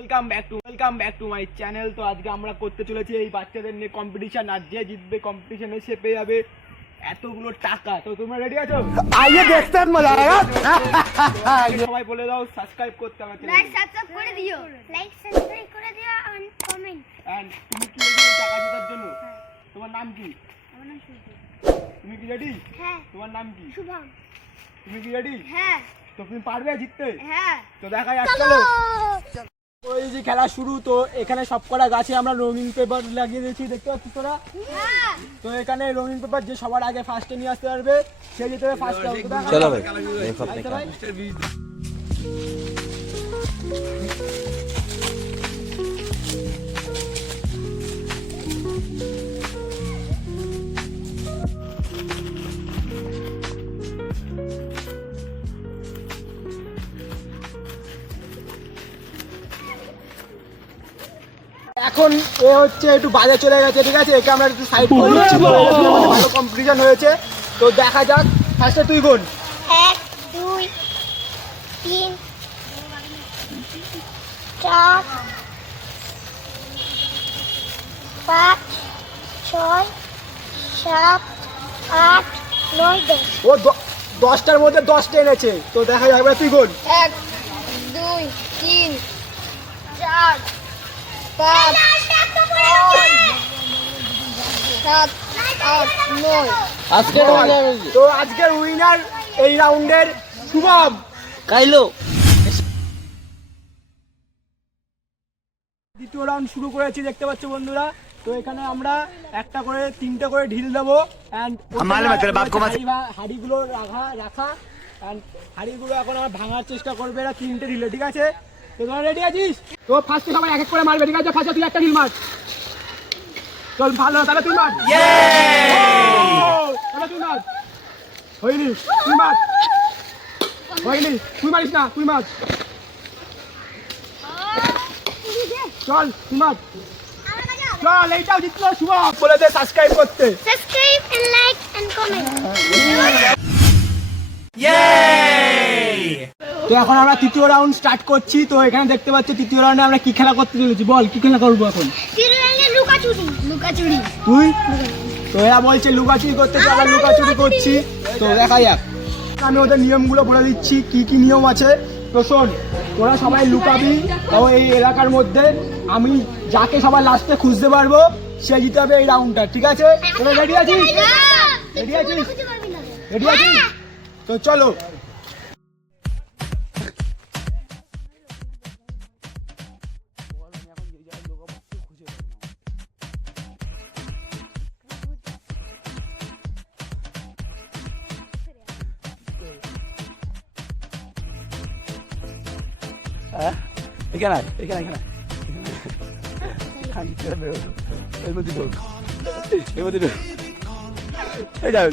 Welcome back to my channel. তো আজকে আমরা করতে চলেছি এই বাচ্চাদের নিয়ে কম্পিটিশন। আর যে জিতবে কম্পিটিশনে সে পেয়ে যাবে এতগুলো টাকা। তো তোমরা রেডি আছো? আইয়ে দেখতে মজা আয়েগা। সবাই বলে দাও সাবস্ক্রাইব করতে হবে। লাইক সাবস্ক্রাইব করে দিও, লাইক সাবস্ক্রাইব করে দিও আর কমেন্ট। এন্ড তুমি কি রেডি টাকা জেতার জন্য? তোমার নাম কি? আমার নাম শুভম। তুমি কি রেডি? হ্যাঁ। তোমার নাম কি? শুভম। তুমি কি রেডি? হ্যাঁ। তো তুমি পারবে জিততে? হ্যাঁ। তো দেখা যাক, চলো। ওই যে খেলা শুরু। তো এখানে সবকটা গাছে আমরা রঙিন পেপার লাগিয়ে দিয়েছি, দেখতে পাচ্ছিস তোরা? হ্যাঁ। তো এখানে রঙিন পেপার যে সবার আগে ফার্স্টে নিয়ে আসতে পারবে সে জিতে যাবে ফার্স্ট রাউন্ড। চলো ভাই এখন এ হচ্ছে একটু বাজে চলে গেছে, ঠিক আছে? একে আমরা একটু সাইড করে দিচ্ছি। ভালো কম্পিটিশন হয়েছে, তো দেখা যাক। ফার্স্টে তুই গোল। 1 2 3 4 5 6 7 8 9 10। ও 10টার মধ্যে 10টা এনেছে। তো দেখা যাক, এবার তুই গোল। 1 2 3 4 5 7 8 9। আজকে তো আজকের উইনার এই রাউন্ডের শুভম। কাইলো দ্বিতীয় রাউন্ড শুরু করেছি, দেখতে পাচ্ছ বন্ধুরা। তো এখানে আমরা একটা করে 3টে করে ঢিল দেবো। হাড়িগুলো রাখা হাড়িগুলো এখন আমার ভাঙার চেষ্টা করবে এরা 3টে ঢিলে, ঠিক আছে? তো তোমরা রেডি আছিস? তো ফার্স্টে সবাই এক এক করে মারবে, ঠিক আছে? ফার্স্টে তুই একটা ঢিল মার। চল, ভালো, তাহলে তুই মার। তাহলে তুই মার। হয়নি, তুই মার। হয়নি, তুই মারিস না, তুই মার। চল, তুই মার। চল, এইটাও জিতলো শুভম। বলে দে সাবস্ক্রাইব করতে। Subscribe and like and comment. তো এখন আমরা তৃতীয় রাউন্ড স্টার্ট করছি। তো এখানে দেখতে পাচ্ছ তৃতীয় রাউন্ডে আমরা কি খেলা করতে চলেছি। বল, কি খেলা করবো এখন? লুকাচুরি। তুই? তো এরা বলছে লুকাচুরি করতে, তো আমরা লুকাচুরি করছি। তো দেখা যাক। আমি ওদের নিয়মগুলো বলে দিচ্ছি কি কি নিয়ম আছে। তো শোন, তোরা সবাই লুকাবি ও এই এলাকার মধ্যে। আমি যাকে সবার লাস্টে খুঁজতে পারবো সে জিতে হবে এই রাউন্ডটা, ঠিক আছে? তোরা রেডি আছিস? রেডি আছিস? রেডি আছিস? তো চলো। এখানে এখানে এখানে এর মধ্যে ঢোক, এর মধ্যে ঢোক। এই যাও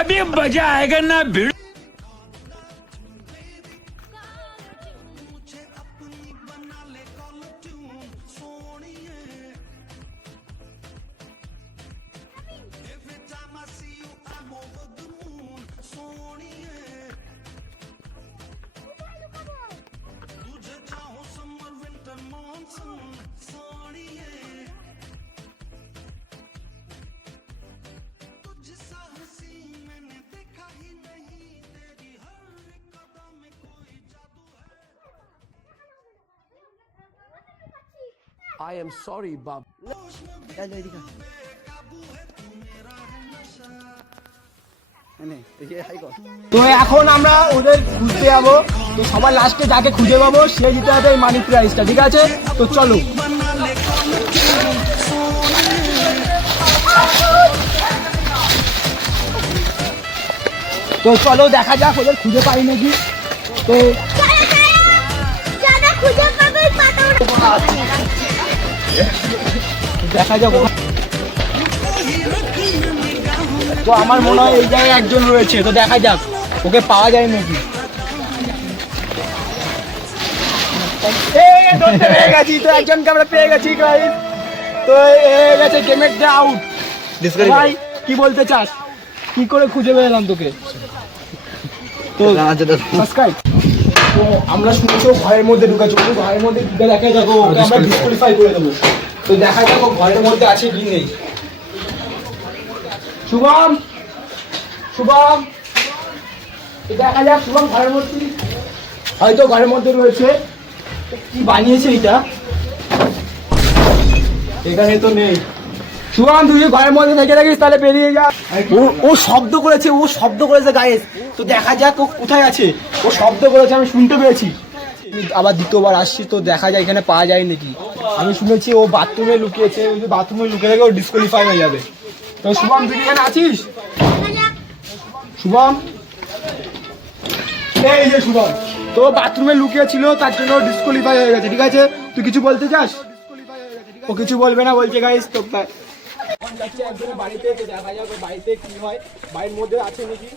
अभी मजा आएगा ना भिड़। I am sorry, Bob. তো এখন আমরা ওদের খুঁজতে যাবো। তো সবার লাস্টে যাকে খুঁজে পাবো সে জিতে হবে এই মানি প্রাইজটা, ঠিক আছে? তো চলো। তো চলো দেখা যাক ওদের খুঁজে পাই নাকি। তো দেখা যাক। তো আমার মনে হয় এই জায়গায় একজন রয়েছে, তো দেখা যাক ওকে পাওয়া যায় নাকি। পেয়ে গেছি, তো একজনকে আমরা পেয়ে গেছি গাইস। তো হয়ে গেছে গেমের আউট। ভাই কি বলতে চাস? কি করে খুঁজে পেলাম তোকে? তো সাবস্ক্রাইব। তো আমরা শুনেছি ও ঘরের মধ্যে ঢুকেছে, ও ঘরের মধ্যে ঢুকে দেখা যাবো ওকে আমরা ডিসকোয়ালিফাই করে দেবো। তো দেখা যাক ও ঘরের মধ্যে আছে কি নেই। শুভম, শুভম, তো দেখা যাক শুভম ঘরের মধ্যে, হয়তো ঘরের মধ্যে রয়েছে। কি বানিয়েছে এটা, এখানে তো নেই। শুভম তুই ঘরের মধ্যে থেকে রাখিস তাহলে বেরিয়ে যা। ও শব্দ করেছে, ও শব্দ করেছে গাইস। তো দেখা যাক ও কোথায় আছে। ও শব্দ করেছে, আমি শুনতে পেয়েছি। আবার দ্বিতীয়বার আসছি, তো দেখা যায় এখানে পাওয়া যায় নাকি। আমি শুনেছি ও বাথরুমে লুকিয়েছে, ওই যে বাথরুমে লুকিয়ে রেখে ও ডিসকোয়ালিফাই হয়ে যাবে। তো শুভম তুই এখানে আছিস? শুভম, এই যে শুভম, তো বাথরুমে লুকিয়ে ছিল, তার জন্য ডিসকোয়ালিফাই হয়ে গেছে। ঠিক আছে, তুই কিছু বলতে চাস? ও কিছু বলবে না বলছে গাইস। তো এখন যাচ্ছে একজনের বাড়িতে, তো দেখা যাক ওর বাড়িতে কি হয়, বাড়ির মধ্যে আছে নাকি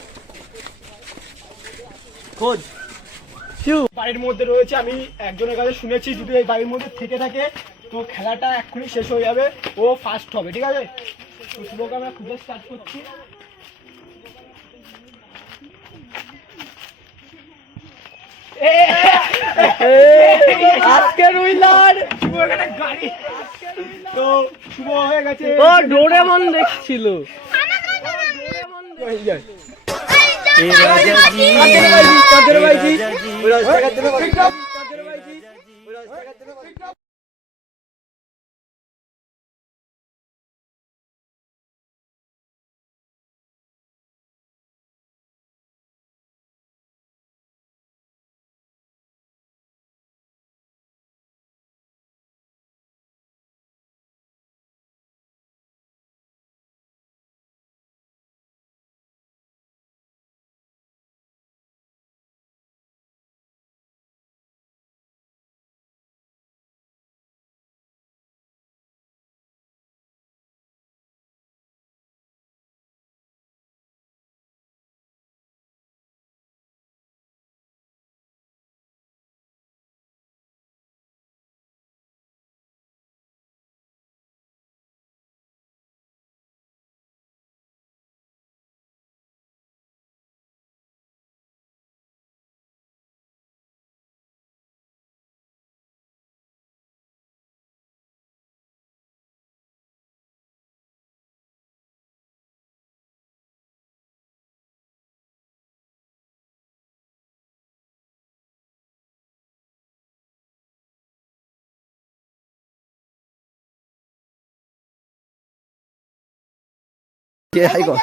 খোঁজ। বাড়ির মধ্যে রয়েছে, আমি একজনের কাছে শুনেছি যদি এই বাড়ির মধ্যে থেকে থাকে তো খেলাটা এক্ষুনি শেষ হয়ে যাবে, ও ফার্স্ট হবে। ঠিক আছে, তো শুভকে আমরা খুঁজে স্টার্ট করছি। আজকের উইনার গাড়ি। তো শুভ হয়ে গেছে। ও ডোরেমন দেখছিল। কে হাই কর।